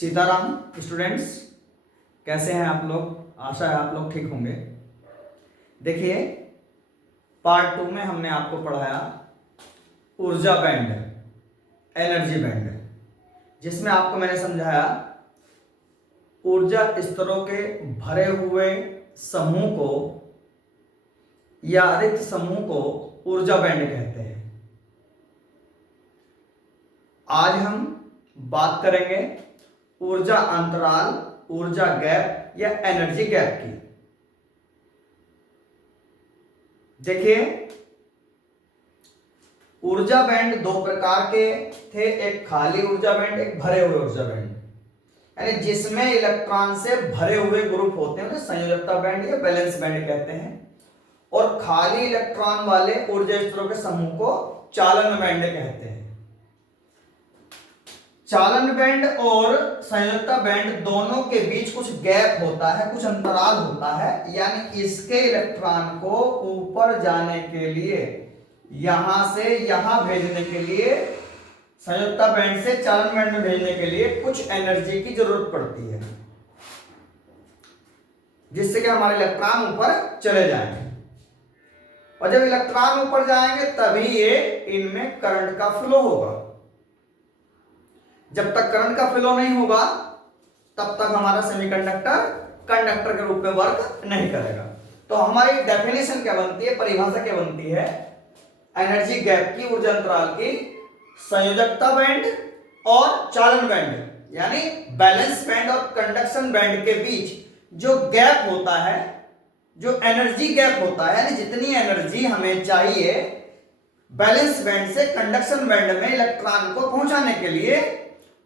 Sitaram students, कैसे हैं आप लोग। आशा है आप लोग ठीक होंगे। देखिए, पार्ट 2 में हमने आपको पढ़ाया ऊर्जा बैंड, एनर्जी बैंड, जिसमें आपको मैंने समझाया ऊर्जा स्तरों के भरे हुए समूह को या रिक्त समूह को ऊर्जा बैंड कहते हैं। आज हम बात करेंगे ऊर्जा अंतराल, ऊर्जा गैप या एनर्जी गैप की। देखिए, ऊर्जा बैंड दो प्रकार के थे, एक खाली ऊर्जा बैंड, एक भरे हुए ऊर्जा बैंड। यानी जिसमें इलेक्ट्रॉन से भरे हुए ग्रुप होते हैं उन्हें संयोजकता बैंड या बैलेंस बैंड कहते हैं, और खाली इलेक्ट्रॉन वाले ऊर्जा स्तरों के समूह को चालन बैंड कहते हैं। चालन बैंड और संयोजकता बैंड दोनों के बीच कुछ गैप होता है, कुछ अंतराल होता है। यानी इसके इलेक्ट्रॉन को ऊपर जाने के लिए, यहां से यहां भेजने के लिए, संयोजकता बैंड से चालन बैंड में भेजने के लिए कुछ एनर्जी की जरूरत पड़ती है, जिससे कि हमारे इलेक्ट्रॉन ऊपर चले जाएंगे। और जब इलेक्ट्रॉन ऊपर जाएंगे तभी ये इनमें करंट का फ्लो होगा। जब तक करंट का फ्लो नहीं होगा तब तक हमारा सेमीकंडक्टर कंडक्टर के रूप में वर्क नहीं करेगा। तो हमारी डेफिनेशन क्या बनती है, परिभाषा क्या बनती है एनर्जी गैप की, ऊर्जा अंतराल की? संयोजकता बैंड और चालन बैंड यानी बैलेंस बैंड और कंडक्शन बैंड के बीच जो गैप होता है, जो एनर्जी गैप होता है, यानी जितनी एनर्जी हमें चाहिए बैलेंस बैंड से कंडक्शन बैंड में इलेक्ट्रॉन को पहुंचाने के लिए,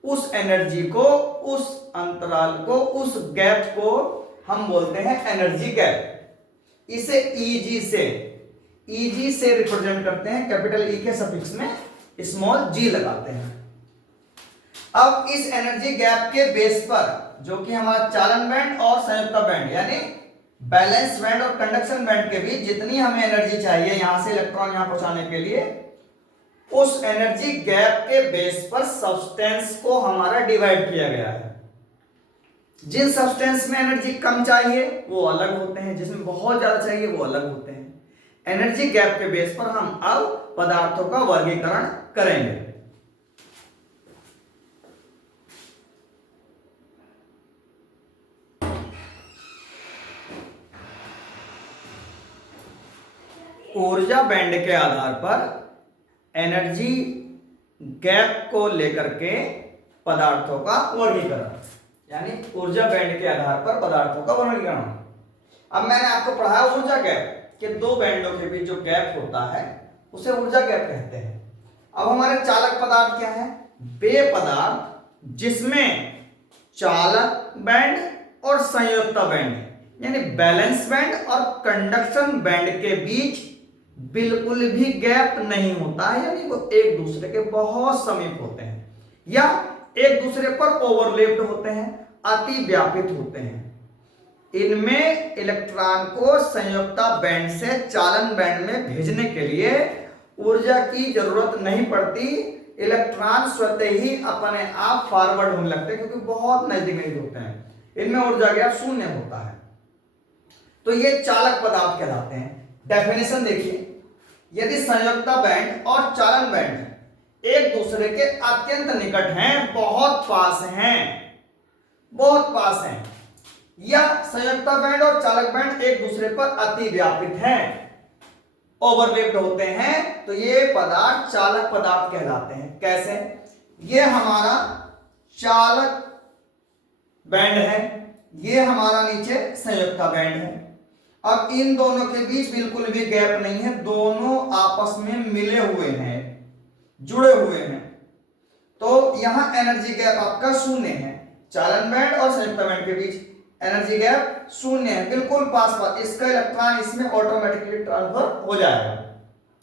उस एनर्जी को, उस अंतराल को, उस गैप को हम बोलते हैं एनर्जी गैप। इसे ईजी से रिप्रेजेंट करते हैं, कैपिटल ई के सफिक्स में स्मॉल जी लगाते हैं। अब इस एनर्जी गैप के बेस पर, जो कि हमारा चालन बैंड और संयोजकता बैंड यानी बैलेंस बैंड और कंडक्शन बैंड के बीच जितनी हमें एनर्जी चाहिए यहां से इलेक्ट्रॉन यहां पहुंचाने के लिए, उस एनर्जी गैप के बेस पर सब्सटेंस को हमारा डिवाइड किया गया है। जिन सब्सटेंस में एनर्जी कम चाहिए वो अलग होते हैं, जिसमें बहुत ज्यादा चाहिए वो अलग होते हैं। एनर्जी गैप के बेस पर हम अब पदार्थों का वर्गीकरण करेंगे। ऊर्जा बैंड के आधार पर एनर्जी गैप को लेकर के पदार्थों का वर्गीकरण, यानी ऊर्जा बैंड के आधार पर पदार्थों का वर्गीकरण। अब मैंने आपको पढ़ाया ऊर्जा गैप के दो बैंडों के बीच जो गैप होता है उसे ऊर्जा गैप कहते हैं। अब हमारे चालक पदार्थ क्या है? वे पदार्थ जिसमें चालक बैंड और संयोजकता बैंड यानी बैलेंस बैंड और कंडक्शन बैंड के बीच बिल्कुल भी गैप नहीं होता है, यानी वो एक दूसरे के बहुत समीप होते हैं या एक दूसरे पर ओवरलैप्ड होते हैं, अति व्यापित होते हैं। इनमें इलेक्ट्रॉन को संयोजकता बैंड से चालन बैंड में भेजने के लिए ऊर्जा की जरूरत नहीं पड़ती। इलेक्ट्रॉन स्वतः ही अपने आप फॉरवर्ड होने लगते हैं, क्योंकि बहुत नजदीक होते हैं। इनमें ऊर्जा गैप शून्य होता है। तो ये चालक पदार्थ कहलाते हैं। डेफिनेशन देखिए, यदि संयोजकता बैंड और चालन बैंड एक दूसरे के अत्यंत निकट हैं, बहुत पास हैं, या संयोजकता बैंड और चालक बैंड एक दूसरे पर अति व्यापित हैं, ओवरलैप्ड होते हैं, तो ये पदार्थ चालक पदार्थ कहलाते हैं। कैसे? ये हमारा चालक बैंड है, ये हमारा नीचे संयोजकता बैंड है। अब इन दोनों के बीच बिल्कुल भी गैप नहीं है, दोनों आपस में मिले हुए हैं, जुड़े हुए हैं। तो यहां एनर्जी गैप आपका शून्य है। चालन बैंड और संयोजकता बैंड के बीच एनर्जी गैप शून्य है, बिल्कुल पास। इसका इलेक्ट्रॉन इसमें ऑटोमेटिकली ट्रांसफर हो जाएगा,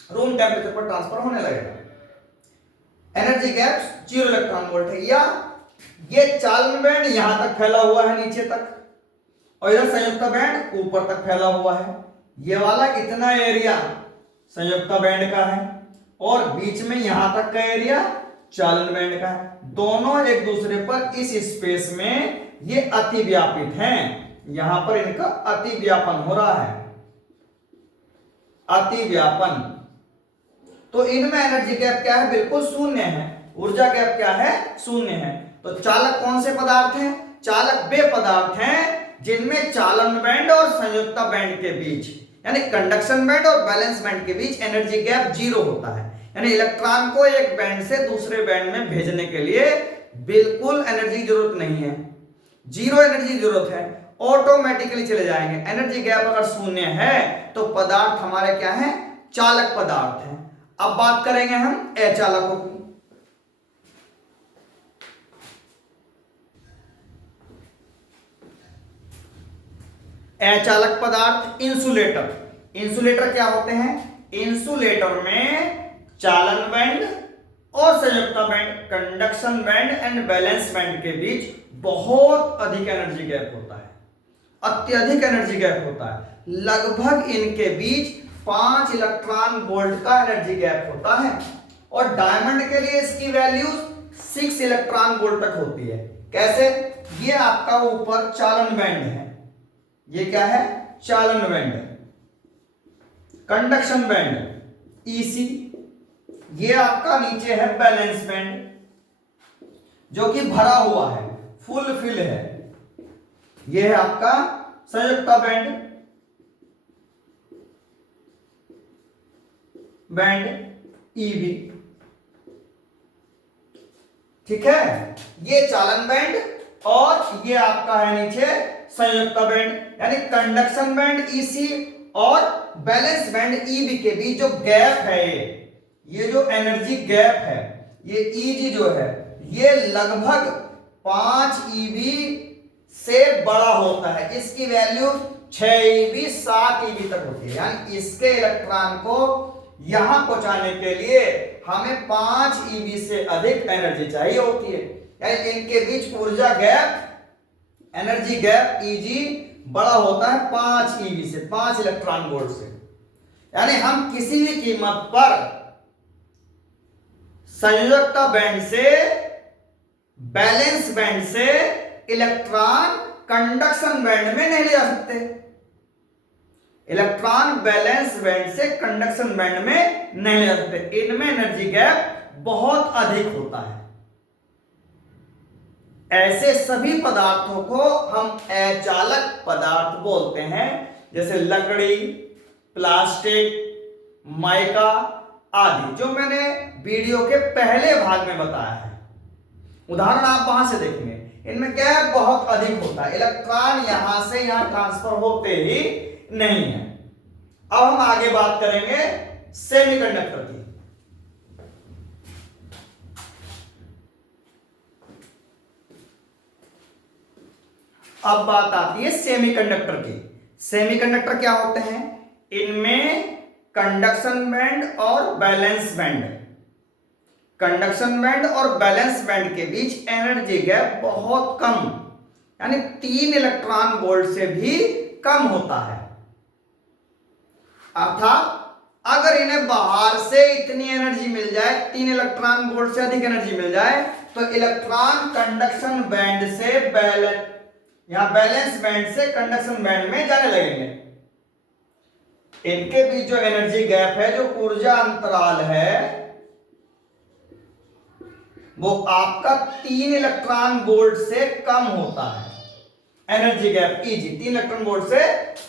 रूम टेम्परेचर पर ट्रांसफर होने लगेगा। एनर्जी गैप 0 इलेक्ट्रॉन वोल्ट है। या ये चालन बैंड यहां तक फैला हुआ है, नीचे तक, और इधर संयोजकता बैंड ऊपर तक फैला हुआ है। ये वाला इतना एरिया संयोजकता बैंड का है और बीच में यहां तक का एरिया चालन बैंड का है। दोनों एक दूसरे पर इस स्पेस में ये अति व्यापित हैं, यहां पर इनका अति व्यापन हो रहा है, अति व्यापन। तो इनमें एनर्जी गैप क्या है? बिल्कुल शून्य है। ऊर्जा गैप क्या है? शून्य है। तो चालक कौन से पदार्थ हैं? चालक वे पदार्थ हैं जिनमें चालन बैंड और संयुक्ता बैंड के बीच, यानी कंडक्शन बैंड और बैलेंस बैंड के बीच एनर्जी गैप जीरो होता है। यानी इलेक्ट्रॉन को एक बैंड से दूसरे बैंड में भेजने के लिए बिल्कुल एनर्जी की जरूरत नहीं है, जीरो एनर्जी की जरूरत है, ऑटोमेटिकली चले जाएंगे। एनर्जी गैप अगर शून्य है तो पदार्थ हमारे क्या है? चालक पदार्थ हैं। अब बात करेंगे हम अचालकों की। अचालक पदार्थ इंसुलेटर। इंसुलेटर क्या होते हैं? इंसुलेटर में चालन बैंड और संयुक्ता band, conduction band and valence band के बीच बहुत अधिक एनर्जी गैप होता है, अत्यधिक एनर्जी गैप होता है। लगभग इनके बीच 5 इलेक्ट्रॉन वोल्ट का एनर्जी गैप होता है और डायमंड के लिए इसकी वैल्यू 6 इलेक्ट्रॉन वोल्ट तक होती है। कैसे? ये आपका ऊपर चालन बैंड है, ये क्या है? चालन बैंड। कंडक्शन बैंड ईसी, ये आपका नीचे है बैलेंस बैंड जो कि भरा हुआ है, फुल फिल है। ये है आपका संयुक्ता बैंड, बैंड ईबी। ठीक है, ये चालन बैंड और ये आपका है नीचे संयुक्ता बैंड, यानी कंडक्शन बैंड ईसी और बैलेंस बैंड ईबी के बीच जो गैप है, ये जो एनर्जी गैप है, ये ईजी जो है, ये लगभग 5 ईबी से बड़ा होता है। इसकी वैल्यू 6 ईबी 7 ईबी तक होती है। यानी इसके इलेक्ट्रॉन को यहां पहुंचाने के लिए हमें 5 ईबी से अधिक एनर्जी चाहिए होती है। यानी इनके बीच ऊर्जा गैप, एनर्जी गैप ईजी बड़ा होता है 5 ईबी से, 5 इलेक्ट्रॉन वोल्ट से। यानी हम किसी भी कीमत पर संयुक्ता बैंड से, बैलेंस बैंड से इलेक्ट्रॉन कंडक्शन बैंड में नहीं ले जा सकते। इलेक्ट्रॉन बैलेंस बैंड से कंडक्शन बैंड में नहीं ले जा सकते। इनमें एनर्जी गैप बहुत अधिक होता है। ऐसे सभी पदार्थों को हम अचालक पदार्थ बोलते हैं, जैसे लकड़ी, प्लास्टिक, माइका आदि, जो मैंने वीडियो के पहले भाग में बताया है। उदाहरण आप वहां से देखेंगे। इनमें गैप बहुत अधिक होता है, इलेक्ट्रॉन यहां से यहां ट्रांसफर होते ही नहीं है। अब हम आगे बात करेंगे सेमीकंडक्टर की। अब बात आती है सेमीकंडक्टर की। सेमीकंडक्टर क्या होते हैं? इनमें कंडक्शन बैंड और बैलेंस बैंड, कंडक्शन बैंड और बैलेंस बैंड के बीच एनर्जी गैप बहुत कम, यानी 3 इलेक्ट्रॉन वोल्ट से भी कम होता है। अर्थात अगर इन्हें बाहर से इतनी एनर्जी मिल जाए, 3 इलेक्ट्रॉन वोल्ट से अधिक एनर्जी मिल जाए, तो इलेक्ट्रॉन कंडक्शन बैंड से बैलेंस बैंड से कंडक्शन बैंड में जाने लगेंगे। इनके बीच जो एनर्जी गैप है, जो ऊर्जा अंतराल है, वो आपका 3 इलेक्ट्रॉन वोल्ट से कम होता है। Energy gap easy 3 electron volt से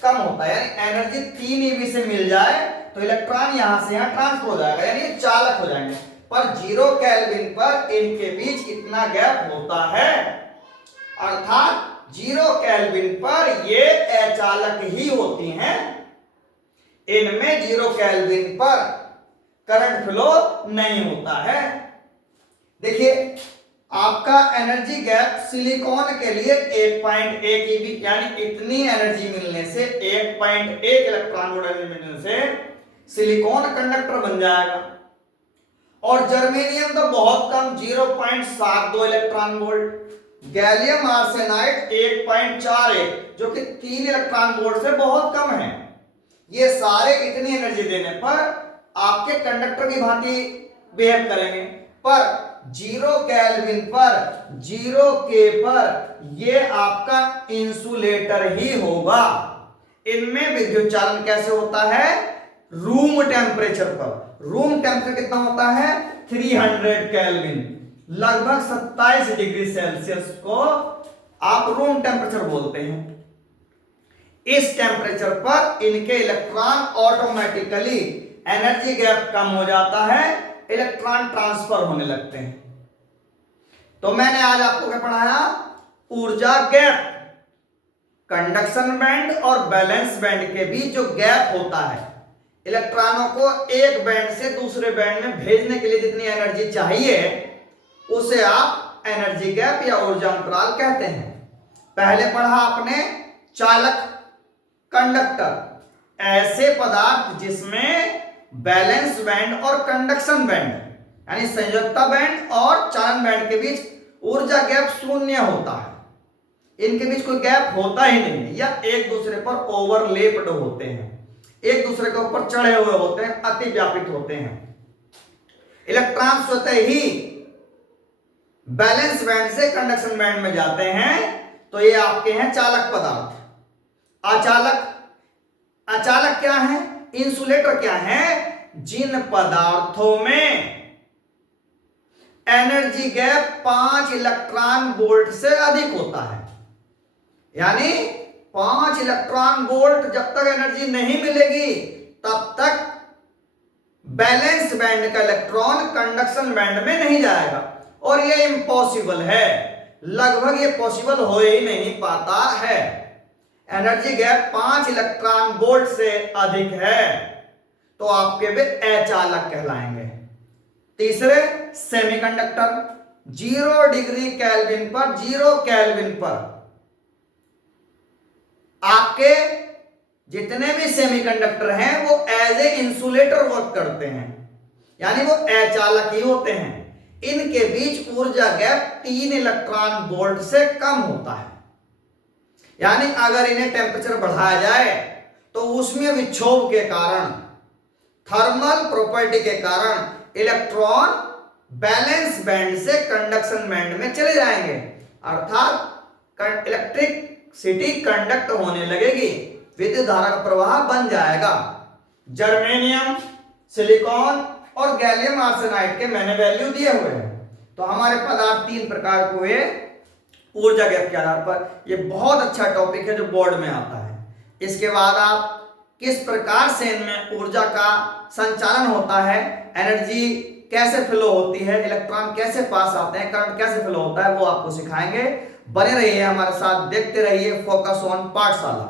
कम होता है। यानी एनर्जी 3 ईवी से मिल जाए तो इलेक्ट्रॉन यहां से यहां ट्रांसफर हो जाएगा, यानी चालक हो जाएंगे। पर 0 केल्विन पर इनके बीच इतना गैप होता है, अर्थात 0 केल्विन पर ये अचालक ही होती हैं। इनमें 0 केल्विन पर करंट फ्लो नहीं होता है। देखिए, आपका एनर्जी गैप सिलिकॉन के लिए 1.1 ईबी, यानी इतनी एनर्जी मिलने से 1.1 इलेक्ट्रॉन वोल्ट एनर्जी मिलने से सिलिकॉन कंडक्टर बन जाएगा। और जर्मेनियम तो बहुत कम, 0.72 इलेक्ट्रॉन वोल्ट। गैलियम आर्सेनाइड 1.41, जो कि 3 इलेक्ट्रॉन वोल्ट से बहुत कम है। ये सारे इतनी एनर्जी देने पर आपके कंडक्टर की भांति बिहेव करेंगे, पर 0 केल्विन पर 0 के पर ये आपका इंसुलेटर ही होगा। इनमें विद्युत चालन कैसे होता है? रूम टेम्परेचर पर। रूम टेम्परेचर कितना होता है? 300 केल्विन, लगभग 27 डिग्री सेल्सियस को आप रूम टेम्परेचर बोलते हैं। इस टेम्परेचर पर इनके इलेक्ट्रॉन ऑटोमेटिकली एनर्जी गैप कम हो जाता है, इलेक्ट्रॉन ट्रांसफर होने लगते हैं। तो मैंने आज आपको क्या पढ़ाया? ऊर्जा गैप। कंडक्शन बैंड और बैलेंस बैंड के बीच जो गैप होता है, इलेक्ट्रॉनों को एक बैंड से दूसरे बैंड में भेजने के लिए जितनी एनर्जी चाहिए उसे आप एनर्जी गैप या ऊर्जा अंतराल कहते हैं। पहले पढ़ा आपने चालक, कंडक्टर, ऐसे पदार्थ जिसमें बैलेंस बैंड और कंडक्शन बैंड यानी संयोजकता बैंड और चालन बैंड के बीच ऊर्जा गैप शून्य होता है। इनके बीच कोई गैप होता ही नहीं है या एक दूसरे पर ओवरलेप्ड होते हैं, एक दूसरे के ऊपर चढ़े हुए होते हैं, अति व्यापित होते हैं। इलेक्ट्रॉन स्वतः ही बैलेंस बैंड से कंडक्शन बैंड में जाते हैं, तो ये आपके हैं चालक पदार्थ। अचालक, अचालक क्या है? इंसुलेटर क्या है? जिन पदार्थों में एनर्जी गैप 5 इलेक्ट्रॉन वोल्ट से अधिक होता है, यानी 5 इलेक्ट्रॉन वोल्ट जब तक एनर्जी नहीं मिलेगी तब तक बैलेंस बैंड का इलेक्ट्रॉन कंडक्शन बैंड में नहीं जाएगा, और ये इम्पॉसिबल है, लगभग ये पॉसिबल हो ही नहीं पाता है। एनर्जी गैप 5 इलेक्ट्रॉन वोल्ट से अधिक है तो आपके वे अचालक कहलाएंगे। तीसरे सेमीकंडक्टर, 0 डिग्री केल्विन पर 0 केल्विन पर आपके जितने भी सेमीकंडक्टर हैं वो एज ए इंसुलेटर वर्क करते हैं, यानी वो अचालक ही होते हैं। इनके बीच ऊर्जा गैप 3 इलेक्ट्रॉन वोल्ट से कम होता है, यानी अगर इन्हें टेम्परेचर बढ़ाया जाए तो उसमें विक्षोभ के कारण, थर्मल प्रॉपर्टी के कारण इलेक्ट्रॉन बैलेंस बैंड से कंडक्शन बैंड में चले जाएंगे, अर्थात इलेक्ट्रिसिटी कंडक्ट होने लगेगी, विद्युत धारा का प्रवाह बन जाएगा। जर्मेनियम, सिलिकॉन और गैलियम आर्सेनाइड के मैंने वैल्यू दिए हुए हैं। तो हमारे पदार्थ 3 प्रकार के हुए ऊर्जा गैप के आधार पर। ये बहुत अच्छा टॉपिक है जो बोर्ड में आता है। इसके बाद आप किस प्रकार से इनमें ऊर्जा का संचालन होता है, एनर्जी कैसे फ्लो होती है, इलेक्ट्रॉन कैसे पास आते हैं, करंट कैसे फ्लो होता है, वो आपको सिखाएंगे। बने रहिए हमारे साथ, देखते रहिए फोकस ऑन पाठशाला।